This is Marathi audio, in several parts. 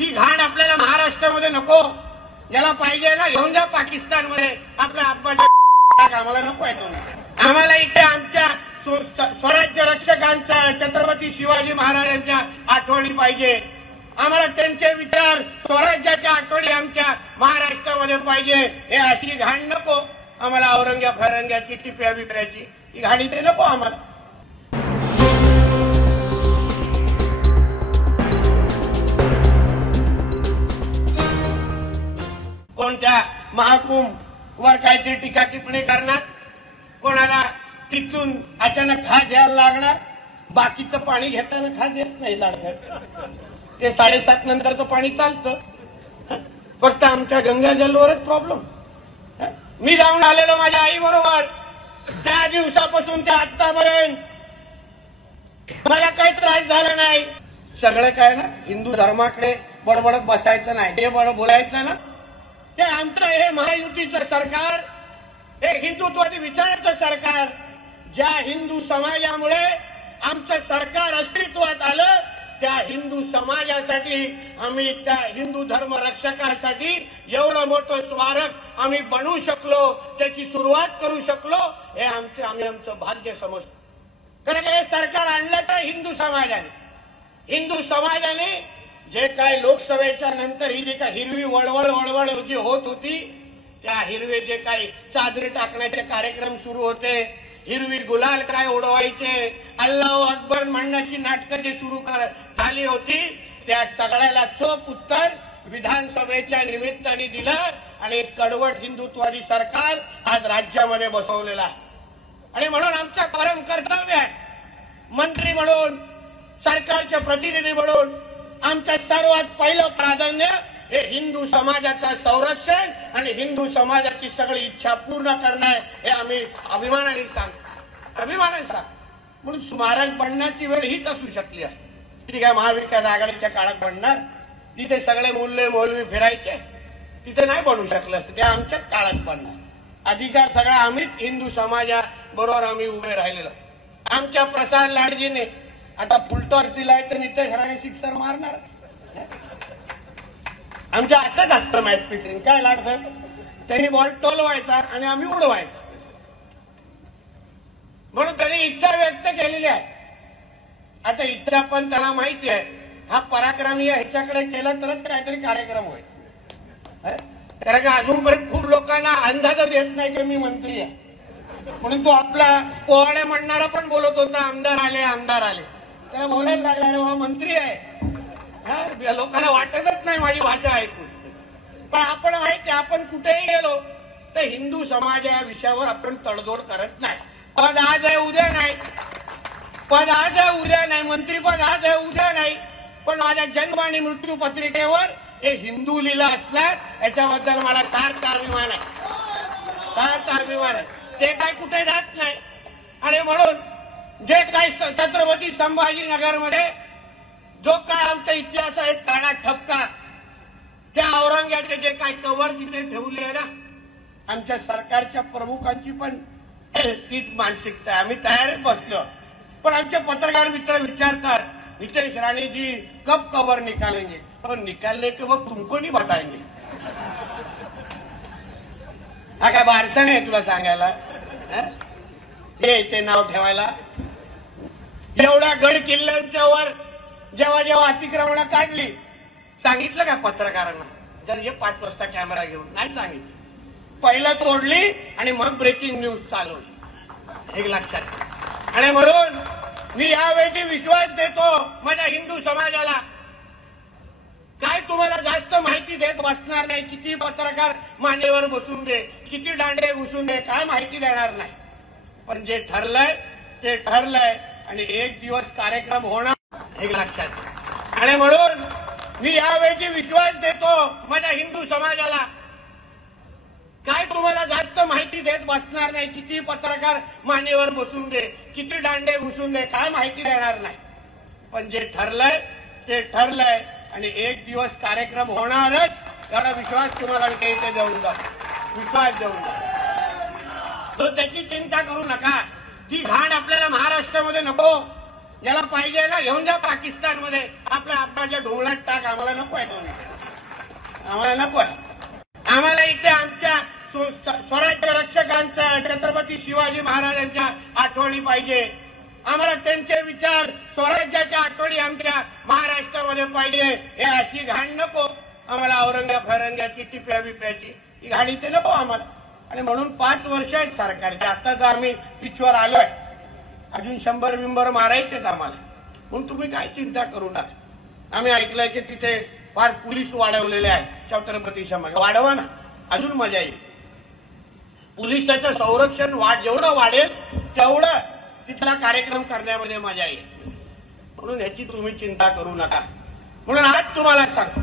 ती घाण आपल्याला महाराष्ट्रामध्ये नको. याला पाहिजे ना घेऊन जा पाकिस्तानमध्ये आपल्या आब्बाच्या. आम्हाला नको आहे तो. आम्हाला इथे आमच्या स्वराज्य रक्षकांच्या छत्रपती शिवाजी महाराजांच्या आठवणी पाहिजे. आम्हाला त्यांचे विचार स्वराज्याच्या आठवणी आमच्या महाराष्ट्रामध्ये पाहिजे. हे अशी घाण नको आम्हाला. औरंग्या फरंग्याची टिप्या बिप्याची ही घाणी ते नको आम्हाला. कोणत्या महाकुंभ वर काहीतरी टीका टिप्पणी करणार, कोणाला तिथून अचानक खास द्यायला लागणार. बाकीचं पाणी घेताना खास येत नाही लागणार. ते 7:30 नंतरचं पाणी चालतं. फक्त आमच्या गंगाजलवरच प्रॉब्लेम. मी जाऊन आलेलो माझ्या आई बरोबर. त्या दिवसापासून ते आतापर्यंत मला काही त्रास झाला नाही. सगळं काय ना हिंदू धर्माकडे बडबडत बसायचं नाही. हे बडबड बोलायचं ना ते आमचं हे महायुतीचं सरकार, हे हिंदुत्वादी विचाराचं सरकार. ज्या हिंदू समाजामुळे आमचं सरकार अस्तित्वात आलं त्या हिंदू समाजासाठी आम्ही त्या हिंदू धर्म रक्षकासाठी एवढं मोठं स्मारक आम्ही बनवू शकलो, त्याची सुरुवात करू शकलो. हे आम्ही आमचं भाग्य समजतो. कारण हे सरकार आणलं तर हिंदू समाजाने जे काही लोकसभेच्या नंतर ही जे काही हिरवी वळवळ जी होत होती, त्या हिरवे जे काही चादरी टाकण्याचे कार्यक्रम सुरू होते, हिरवी गुलाल काय उडवायचे, अल्लाहू अकबर म्हणण्याची नाटकं जी सुरू झाली होती, त्या सगळ्याला चोख उत्तर विधानसभेच्या निमित्ताने दिलं. आणि कडवट हिंदुत्वादी सरकार आज राज्यामध्ये बसवलेलं आहे. आणि म्हणून आमचं परम कर्तव्य आहे, मंत्री म्हणून, सरकारचे प्रतिनिधी म्हणून आमचं सर्वात पहिलं प्राधान्य हे हिंदू समाजाचं संरक्षण आणि हिंदू समाजाची सगळी इच्छा पूर्ण करणं आहे. हे आम्ही अभिमानाने सांगतो. म्हणून स्मारक बनण्याची वेळ हीच असू शकली आहे. ठीक आहे, महाविकास आघाडीच्या काळात बनणार, तिथे सगळे मुल्ले मौलवी फिरायचे, तिथे नाही बनू शकलं असतं. ते आमच्याच काळात बनणार. अधिकार सगळा आम्हीच हिंदू समाजाबरोबर आम्ही उभे राहिलेलो. आमच्या प्रसाद लाडजीने आता फुलटॉस दिलाय तर नितेश राणे सिक्सर मारणार. आमच्या असंच असतं मॅच फिक्सिंग. काय लाड साहेब, त्यांनी बॉल टोलवायचा आणि आम्ही उडवायचा. म्हणून त्यांनी इच्छा व्यक्त केलेली आहे. आता इच्छा पण त्याला माहिती आहे हा पराक्रमी ह्याच्याकडे केला तरच काहीतरी कार्यक्रम होईल. कारण का अजूनपर्यंत खूप लोकांना अंदाजच येत नाही की मी मंत्री आहे. म्हणून तो आपला पोवाडे म्हणणारा पण बोलत होता, आमदार आले. त्याला बोलायला लागला, रे मंत्री आहे. लोकांना वाटतच नाही माझी भाषा ऐकून. पण आपण माहिती, आपण कुठेही गेलो तर हिंदू समाज या विषयावर आपण तडजोड करत नाही. पद आज आहे उद्या नाही, मंत्रीपद आज आहे उद्या नाही. पण माझ्या जन्म आणि मृत्यू पत्रिकेवर हे हिंदू लिहिलं असणार याच्याबद्दल मला सार्थ अभिमान आहे. ते काय कुठे जात नाही. आणि म्हणून जे काही छत्रपती संभाजीनगरमध्ये जो काय आमचा इतिहास आहे काळा ठपका, त्या औरंग्याचे जे काही कव्हर तिथे ठेवले आहे ना, आमच्या सरकारच्या प्रमुखांची पण तीच मानसिकता आहे. आम्ही तयारीत बसलो. पण आमचे पत्रकार मित्र विचारतात, नितेश राणे जी कब कव्हर निकालेंगे? पण निकालने के वक्त तुमको नहीं बताएंगे. हा काय बारसण आहे तुला सांगायला? हे ते नाव ठेवायला. एवढ्या गड किल्ल्यांच्या वर जेव्हा अतिक्रमण काढली, सांगितलं का पत्रकारांना जर हे 5 वाजता कॅमेरा घेऊन? नाही सांगितलं. पहिलं तोडली आणि मग ब्रेकिंग न्यूज चालवली. एक लक्षात. आणि म्हणून मी यावेळी विश्वास देतो माझ्या हिंदू समाजाला, काय तुम्हाला जास्त माहिती देत बसणार नाही. किती पत्रकार मांडीवर बसून दे, किती दांडे घुसून दे, काय माहिती देणार नाही. पण जे ठरलंय ते ठरलंय आणि एक दिवस कार्यक्रम होणार. एक लक्षात. आणि म्हणून मी यावेळी विश्वास देतो माझ्या हिंदू समाजाला, काय तुम्हाला जास्त माहिती देत बसणार नाही. किती पत्रकार मांडीवर बसून दे, किती दांडे घुसून दे, काय माहिती देणार नाही. पण जे ठरलंय ते ठरलंय आणि एक दिवस कार्यक्रम होणारच. एवढा विश्वास तुम्हाला इथे देऊन जा, विश्वास देऊन जा. तो त्याची चिंता करू नका. ती घाण आपल्याला महाराष्ट्रामध्ये नको. ज्याला पाहिजे ना घेऊन जा पाकिस्तानमध्ये, आपल्या आब्बाच्या ढोंगलात टाक. आम्हाला नको आहे, आम्हाला नको आहे. आम्हाला इथे आमच्या स्वराज्य रक्षकांचा, छत्रपती शिवाजी महाराजांच्या आठवणी पाहिजे. आम्हाला त्यांचे विचार, स्वराज्याच्या आठवणी आमच्या महाराष्ट्रामध्ये पाहिजे. हे अशी घाण नको आम्हाला, औरंग्याची टिप्या बिप्याची ही घाण इथे नको आम्हाला. आणि म्हणून 5 वर्ष आहेत सरकारचे. आता तर आम्ही पिचवर आलोय, अजून 100 बिंबर मारायचेत आम्हाला. म्हणून तुम्ही काय चिंता करू नका. आम्ही ऐकलंय की तिथे फार पोलीस वाढवलेले आहेत छत्रपती समाज. वाढवा ना, अजून मजा येईल. पोलिसाचं संरक्षण जेवढं वाढेल तेवढं तिथला कार्यक्रम करण्यामध्ये मजा येईल. म्हणून याची तुम्ही चिंता करू नका. म्हणून आज तुम्हाला सांगतो,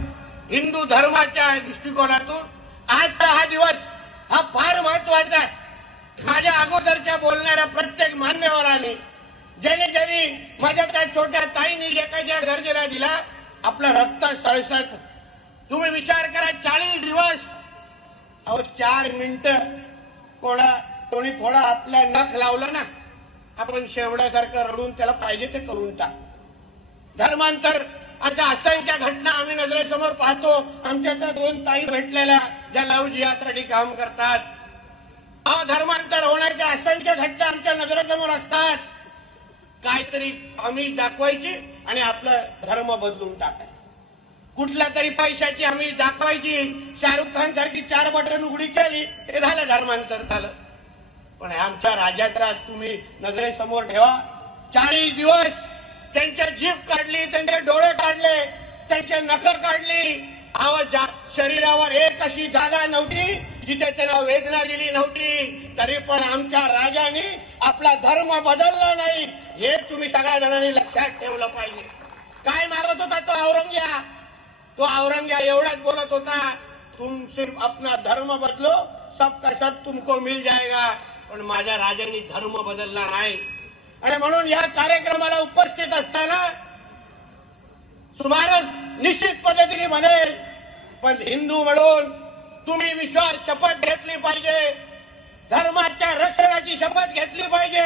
हिंदू धर्माच्या दृष्टिकोनातून आजचा हा दिवस हा फार महत्वाचा आहे. माझ्या अगोदरच्या बोलणाऱ्या प्रत्येक मान्यवरांनी, ज्यांनी माझ्या त्या छोट्या ताईने जे काही ज्या गरजेला दिला, आपलं रक्त सळसळत. तुम्ही विचार करा, 40 दिवस, 4 मिनिटं कोणी थोडा आपल्या नख लावलं ना, आपण शेवड्यासारखं रडून त्याला पाहिजे ते करून टाक. धर्मांतर अशा असंख्य घटना आम्ही नजरेसमोर पाहतो. आमच्या त्या 2 ताई भेटलेल्या ज्या लव जिहादसाठी काम करतात. धर्मांतर होण्याच्या असंख्य घटना आमच्या नजरेसमोर असतात. काहीतरी आम्ही दाखवायची आणि आपला धर्म बदलून टाकायचा. कुठल्या तरी पैशाची आम्ही दाखवायची, शाहरुख खान सारखी 4 बटन उघडी केली, हे झालं धर्मांतर झालं. पण आमच्या राज्याचा तुम्ही नजरेसमोर ठेवा. 40 दिवस त्यांच्या जीभ काढली, त्यांचे डोळे काढले, त्यांचे नखं काढली. शरीरावर एक अशी जागा नव्हती जिथे त्यांना वेदना दिली नव्हती. तरी पण आमच्या राजांनी आपला धर्म बदलला नाही, हे तुम्ही सगळ्या जणांनी लक्षात ठेवलं पाहिजे. काय मागत होता तो औरंग्या? तो औरंग्या एवढाच बोलत होता, तुम सिर्फ अपना धर्म बदलो, सबका सब तुमको मिल जाएगा. पण माझ्या राजांनी धर्म बदलला नाही. आणि म्हणून या कार्यक्रमाला उपस्थित असताना स्मारक निश्चित पद्धतीने बनेल, पण हिंदू म्हणून तुम्ही विश्वास शपथ घेतली पाहिजे, धर्माच्या रक्षणाची शपथ घेतली पाहिजे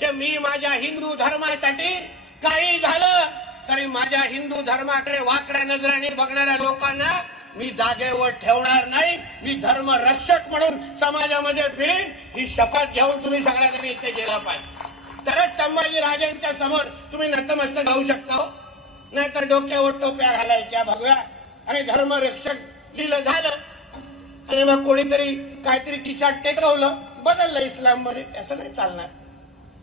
की मी माझ्या हिंदू धर्मासाठी काही झालं तरी माझ्या हिंदू धर्माकडे वाकड्या नजराने बघणाऱ्या लोकांना मी जागेवर ठेवणार नाही. मी धर्म रक्षक म्हणून समाजामध्ये फिरेन, ही शपथ घेऊन तुम्ही सगळ्यांनी इथे गेला पाहिजे. तरच संभाजी राजांच्या समोर तुम्ही नतमस्तक जाऊ शकता. हो, नाहीतर डोक्यावर टोप्या घालायच्या भगव्या आणि धर्मरक्षक लिहिलं झालं आणि मग कोणीतरी काहीतरी खिशात टेकवलं, बदललं इस्लाम मध्ये. असं नाही चालणार.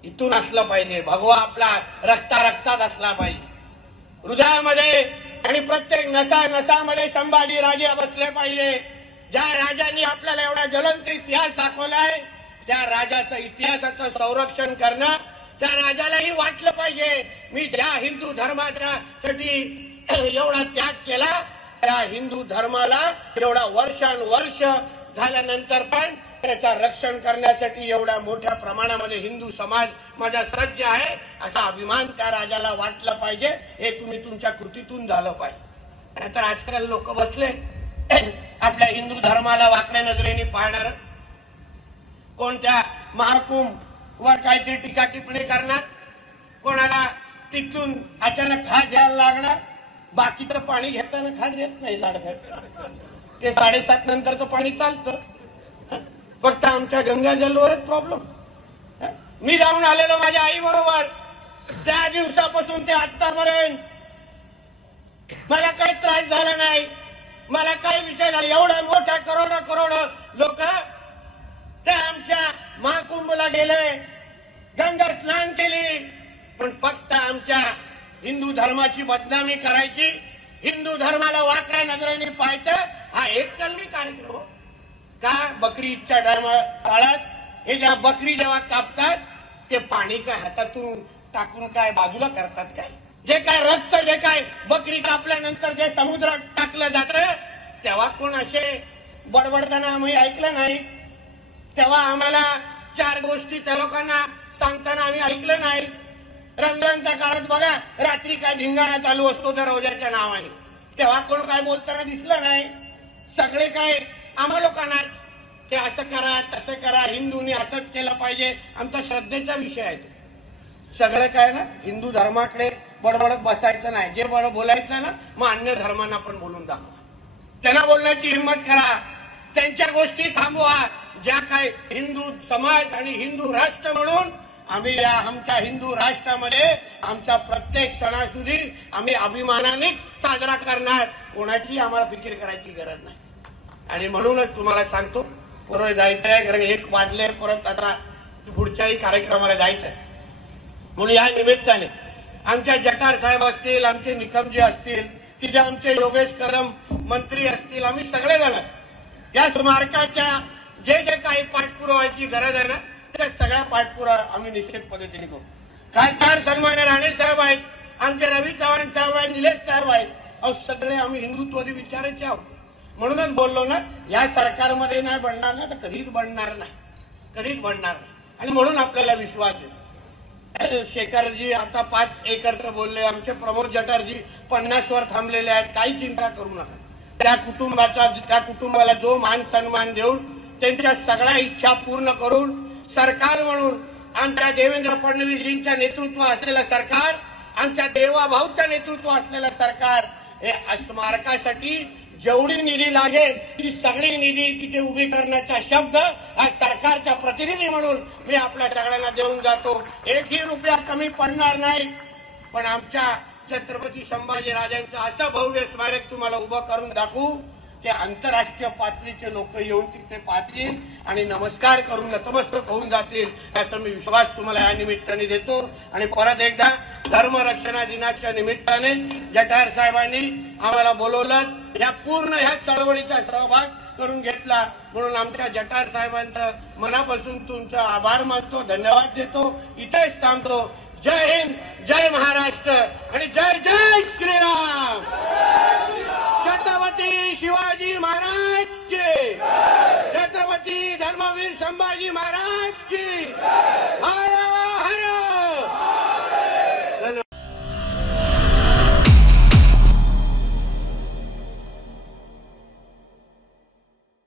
इथून असलं पाहिजे, भगवा आपला रक्तात असला पाहिजे, हृदयामध्ये आणि प्रत्येक नसामध्ये संभाजी राजे बसले पाहिजे. ज्या राजांनी आपल्याला एवढा ज्वलंत इतिहास दाखवलाय, त्या राजाचं इतिहासाचं संरक्षण करणं त्या राजालाही वाटलं पाहिजे. मी ज्या हिंदू धर्मासाठी एवढा त्याग केला, त्या हिंदू धर्माला एवढा वर्षानुवर्ष झाल्यानंतर पण त्याचं रक्षण करण्यासाठी एवढ्या मोठ्या प्रमाणामध्ये हिंदू समाज माझा सज्ज आहे, असा अभिमान त्या राजाला वाटला पाहिजे. हे तुम्ही तुमच्या कृतीतून झालं पाहिजे. नाहीतर आजकाल लोक बसले आपल्या हिंदू धर्माला वाकड्या नजरेने पाहणार, कोणत्या महाकुंभ वर काहीतरी टीका टिप्पणी करणार, कोणाला तिथून अचानक खास द्यायला लागणार. बाकीचं पाणी घेताना खास येत नाही लाडघाट, ते 7:30 नंतर तर पाणी चालतं. फक्त आमच्या गंगाजलवरच प्रॉब्लेम. मी जाऊन आलेलो माझ्या आई बरोबर, त्या दिवसापासून ते आतापर्यंत मला काही त्रास झाला नाही, मला काही विषय झाला. एवढ्या मोठ्या करोड लोक ते आमच्या महाकुंभला गेले, गंगा स्नान केली, पण फक्त आमच्या हिंदू धर्माची बदनामी करायची, हिंदू धर्माला वाकड्या नजरेने पाहायचं, हा एक कलमी कार्यक्रम. का बकरी ईदच्या काळात हे ज्या बकरी जेव्हा कापतात ते पाणी काय हातातून टाकून काय बाजूला करतात काय? जे काय रक्त, जे काय बकरी कापल्यानंतर जे समुद्रात टाकलं जातं, तेव्हा कोण असे बडबडताना आम्ही ऐकलं नाही. तेव्हा आम्हाला 4 गोष्टी त्या लोकांना सांगताना आम्ही ऐकलं नाही. रमजानच्या काळात बघा रात्री काय धिंगाणा चालू असतो त्या रोजाच्या नावाने, तेव्हा कोण काय बोलताना दिसलं नाही. सगळे काय आम्हा लोकांना ते असं करा तसं करा, हिंदूंनी असंच केलं पाहिजे, आमचा श्रद्धेचा विषय आहे. सगळं काय ना हिंदू धर्माकडे बडबडत बसायचं नाही, जे बोलायचं ना मग अन्य धर्मांना पण बोलून दाखवा, त्यांना बोलण्याची हिंमत करा, त्यांच्या गोष्टी थांबवा, ज्या काय हिंदू समाज आणि हिंदू राष्ट्र म्हणून आम्ही या आमच्या हिंदू राष्ट्रामध्ये आमचा प्रत्येक सणासुदी आम्ही अभिमानाने साजरा करणार, कोणाची आम्हाला फिकीर करायची गरज नाही। आणि म्हणूनच तुम्हाला सांगतो परत जायचंय, कारण 1 वाजले, परत आता पुढच्याही कार्यक्रमाला जायचंय, म्हणून या निमित्ताने आमच्या जटार साहेब असतील, आमचे निकमजी असतील, तिथे आमचे योगेश कदम मंत्री असतील, आम्ही सगळेजण या स्मारकाच्या जे जे काही पाठपुराव्याची गरज आहे ना त्या सगळ्या पाठपुरावा आम्ही निश्चित पद्धतीने करू। खासदार सन्मान्य राणे साहेब आहेत, आमचे रवी चव्हाण साहेब आहेत, निलेश साहेब आहेत, अहो सगळे आम्ही हिंदुत्ववादी विचारायचे आहोत। म्हणूनच बोललो ना, या सरकारमध्ये नाही बनणार ना तर कधीच बनणार नाही, कधीच बनणार नाही। आणि म्हणून आपल्याला विश्वास आहे। शेखरजी आता 5 एकरचं बोलले, आमचे प्रमोद जटारजी 50 वर थांबलेले आहेत, काही चिंता करू नका। त्या कुटुंबाला जो मान सन्मान देऊन त्यांच्या सगळ्या इच्छा पूर्ण करून सरकार म्हणून आमच्या देवेंद्र फडणवीसजींच्या नेतृत्व असलेलं सरकार, आमच्या देवाभाऊचं नेतृत्व असलेलं सरकार हे स्मारकासाठी जेवढी निधी लागेल ती सगळी निधी तिथे उभी करण्याचा शब्द आज सरकारचा प्रतिनिधी म्हणून मी आपल्या सगळ्यांना देऊन जातो। 1ही रुपया कमी पडणार नाही, पण आमच्या छत्रपती संभाजीराजांचं असं भव्य स्मारक तुम्हाला उभं करून दाखवू ते आंतरराष्ट्रीय पातळीचे लोक येऊन तिथे पाहतील आणि नमस्कार करून नतमस्तक होऊन जातील, याचा मी विश्वास तुम्हाला या निमित्ताने देतो। आणि परत एकदा धर्मरक्षणा दिनाच्या निमित्ताने जटार साहेबांनी आम्हाला बोलवलं, या पूर्ण ह्या चळवळीचा सहभाग करून घेतला, म्हणून आमच्या जटार साहेबांचं मनापासून तुमचा आभार मानतो, धन्यवाद देतो, इथेच थांबतो। जय हिंद, जय महाराष्ट्र आणि जय जय श्रीराम। छत्रपती शिवाजी महाराज की, छत्रपती धर्मवीर संभाजी महाराज की।